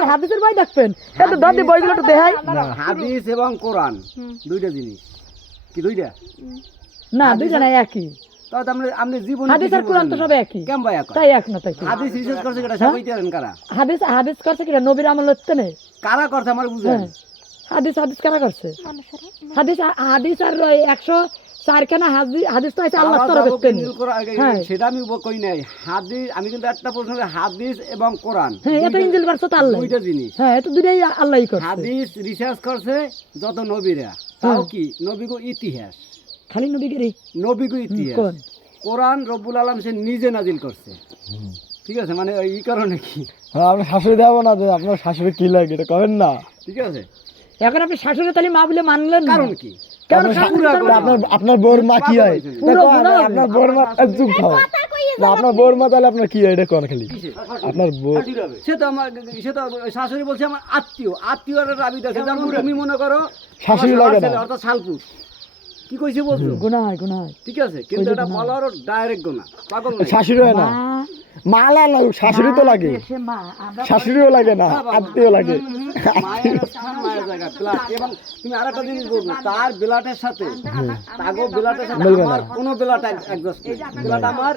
আপনি হাদিসের বই দেখবেন এটা দাদি বইগুলো তো দেখাই হাদিস এবং কোরআন দুইটা জিনিস কি দুইটা না দুইটা নাই একই তাও তো আপনি জীবন হাদিস আর কোরআন তো সব একই কেম ভাই তাই এক না তাই কি? হাদিস রিসার্চ করছে কেটা সবাই জানেন কারা হাদিস করছে কিনা নবীর আমল হচ্ছে না কারা করছে আমার বুঝেন হাদিস কারা করছে হাদিস আর 104 খানা হাদিস তো আছে আল্লাহ তরফ থেকে সেটা আমি কই নাই হাদিস আমি কিন্তু একটা প্রশ্ন হাদিস এবং কোরআন হ্যাঁ এটা ইনজিল করছে তো আল্লাহ দুইটা জিনিস হ্যাঁ এটা দুইটাই আল্লাহই করছে হাদিস রিসার্চ করছে যত নবীরা তাও কি নবীগো ইতিহাস খালি নবীগিরি নবীগো ইতিহাস কোন কোরআন রব্বুল আলামিন সে নিজে নাজিল করছে ঠিক আছে মানে এই কারণে কি হ্যাঁ আপনি শাশুড়ি দেব না যে আপনার শাশুড়ি কি লাগে এটা কবেন না ঠিক আছে এখন আপনি শাশুড়ি তালি মা বলে মানলেন না কারণ কি কারণ আপনার বউর মা কি হয় আপনার বউর মা চুপ খাও না আপনার বউর মা তাহলে আপনার কি হয় এটা কোন খালি আপনার বউ সে তো আমার সে তো শাশুড়ি বলছে আমার আত্মীয়র দাবি দেখে যেমন তুমি মনে করো শাশুড়ি লাগে না অর্থাৎ শালপুর কি কইছে বলছো গুনাহ ঠিক আছে কিন্তু এটা বলার ডাইরেক্ট গুনাহ পাগল না শাশুড়ি হয় না মালা না শাশুড়ি তো লাগে শাশুড়িও লাগে না আত্মীয় লাগে মায়ের স্থান মায়ের জায়গা ব্লাড এবং তুমি আরেকটা জিনিস বলবো তার ব্লাডের সাথে তাগো ব্লাডের সাথে আমার কোনো ব্লাড অ্যাডজাস্ট ব্লাড আমার